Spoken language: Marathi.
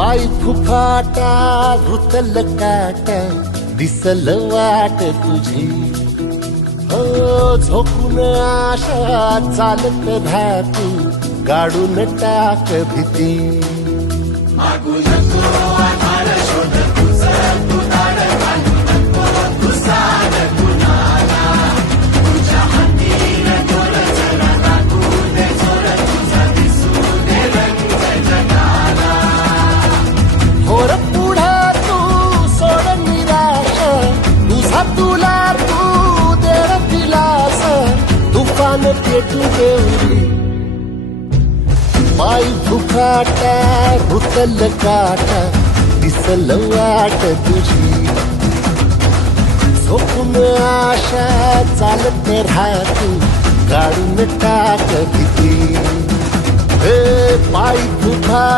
पाय फुफाटा रुतल काटा दिसल वाट तुझी हो झोपून आशा चालत धातू गाडून टाक भीती मागू नको आधार शोध तुझं तू दाड घालू नको तू साध कुणाला तुझ्या हातीन तोर जरा दाखवू दे चोर तुझा दिसू दे रंग जगाला होर पुढे तू सोड निराश तुझा तुला तू दे दिलास तुफान पेटू देवरी पाय फुफाटा रुतल काटा दिसल वाट तुझी झोपून आशा चालत राहतू गाडून टाक भीती पाय फुफाटा